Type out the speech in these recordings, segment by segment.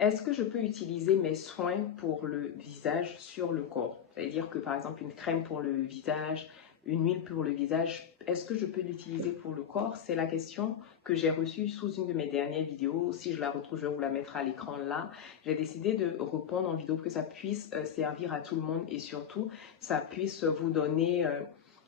Est-ce que je peux utiliser mes soins pour le visage sur le corps? C'est-à-dire que par exemple une crème pour le visage, une huile pour le visage, est-ce que je peux l'utiliser pour le corps? C'est la question que j'ai reçue sous une de mes dernières vidéos. Si je la retrouve, je vais vous la mettre à l'écran là. J'ai décidé de répondre en vidéo pour que ça puisse servir à tout le monde et surtout ça puisse vous donner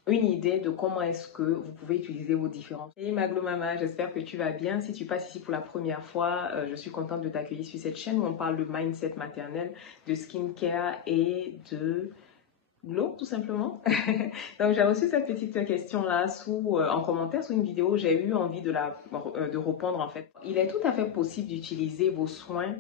une idée de comment est-ce que vous pouvez utiliser vos différents. Hey Maglo Mama, j'espère que tu vas bien. Si tu passes ici pour la première fois, je suis contente de t'accueillir sur cette chaîne où on parle de mindset maternel, de skincare et de glow tout simplement. Donc j'ai reçu cette petite question là en commentaire sous une vidéo. J'ai eu envie de répondre en fait. Il est tout à fait possible d'utiliser vos soins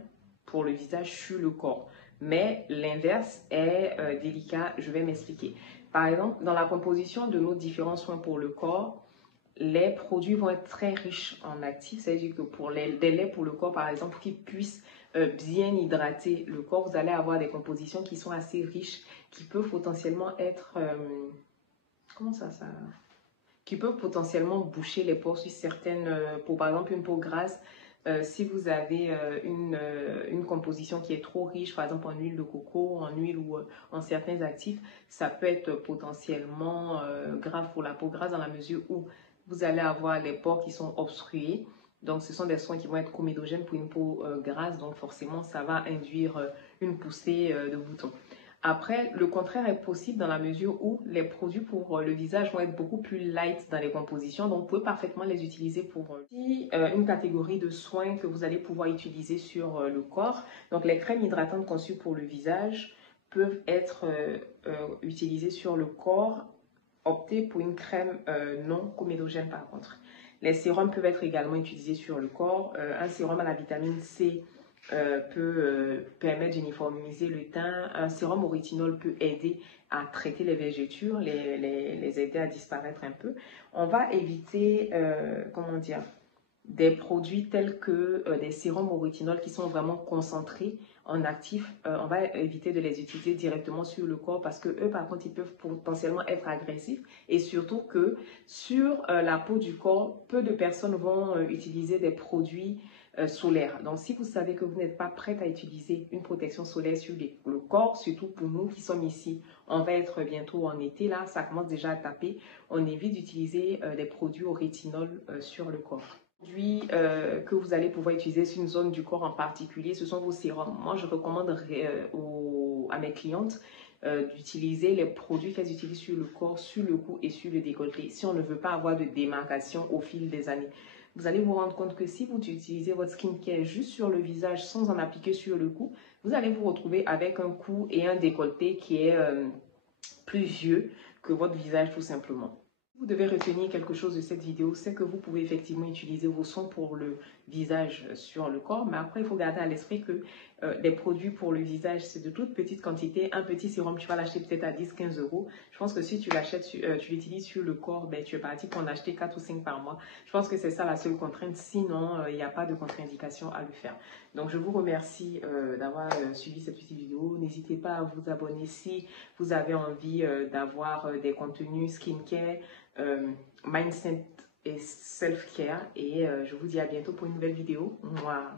pour le visage sur le corps, mais l'inverse est délicat. Je vais m'expliquer. Par exemple, dans la composition de nos différents soins pour le corps, les produits vont être très riches en actifs. C'est-à-dire que pour des laits pour le corps, par exemple, qui puissent bien hydrater le corps, vous allez avoir des compositions qui sont assez riches, qui peuvent potentiellement être... qui peuvent potentiellement boucher les pores sur certaines peaux. Par exemple, une peau grasse, si vous avez une composition qui est trop riche, par exemple en huile de coco, en huile ou en certains actifs, ça peut être potentiellement grave pour la peau grasse dans la mesure où vous allez avoir les pores qui sont obstrués. Donc, ce sont des soins qui vont être comédogènes pour une peau grasse. Donc, forcément, ça va induire une poussée de boutons. Après, le contraire est possible dans la mesure où les produits pour le visage vont être beaucoup plus light dans les compositions. Donc, vous pouvez parfaitement les utiliser pour une catégorie de soins que vous allez pouvoir utiliser sur le corps. Donc, les crèmes hydratantes conçues pour le visage peuvent être utilisées sur le corps. Optez pour une crème non comédogène par contre. Les sérums peuvent être également utilisés sur le corps. Un sérum à la vitamine C peut permettre d'uniformiser le teint. Un sérum au rétinol peut aider à traiter les vergetures, les aider à disparaître un peu. On va éviter, comment dire, des produits tels que des sérums au rétinol qui sont vraiment concentrés en actifs. On va éviter de les utiliser directement sur le corps parce que eux, par contre, ils peuvent potentiellement être agressifs et surtout que sur la peau du corps, peu de personnes vont utiliser des produits solaires. Donc, si vous savez que vous n'êtes pas prête à utiliser une protection solaire sur le corps, surtout pour nous qui sommes ici, on va être bientôt en été, là, ça commence déjà à taper, on évite d'utiliser des produits au rétinol sur le corps. Produits que vous allez pouvoir utiliser sur une zone du corps en particulier, ce sont vos sérums. Moi, je recommande à mes clientes d'utiliser les produits qu'elles utilisent sur le corps, sur le cou et sur le décolleté, si on ne veut pas avoir de démarcation au fil des années. Vous allez vous rendre compte que si vous utilisez votre skincare juste sur le visage sans en appliquer sur le cou, vous allez vous retrouver avec un cou et un décolleté qui est plus vieux que votre visage tout simplement. Vous devez retenir quelque chose de cette vidéo, c'est que vous pouvez effectivement utiliser vos soins pour le visage sur le corps, mais après il faut garder à l'esprit que les produits pour le visage c'est de toute petite quantité. Un petit sérum tu vas l'acheter peut-être à 10-15 euros. Je pense que si tu l'achètes, tu l'utilises sur le corps, ben, tu es parti pour en acheter 4 ou 5 par mois. Je pense que c'est ça la seule contrainte, sinon il n'y a pas de contre-indication à le faire. Donc je vous remercie d'avoir suivi cette petite vidéo. N'hésitez pas à vous abonner si vous avez envie d'avoir des contenus skincare, mindset et self-care. Et je vous dis à bientôt pour une nouvelle vidéo. Moi.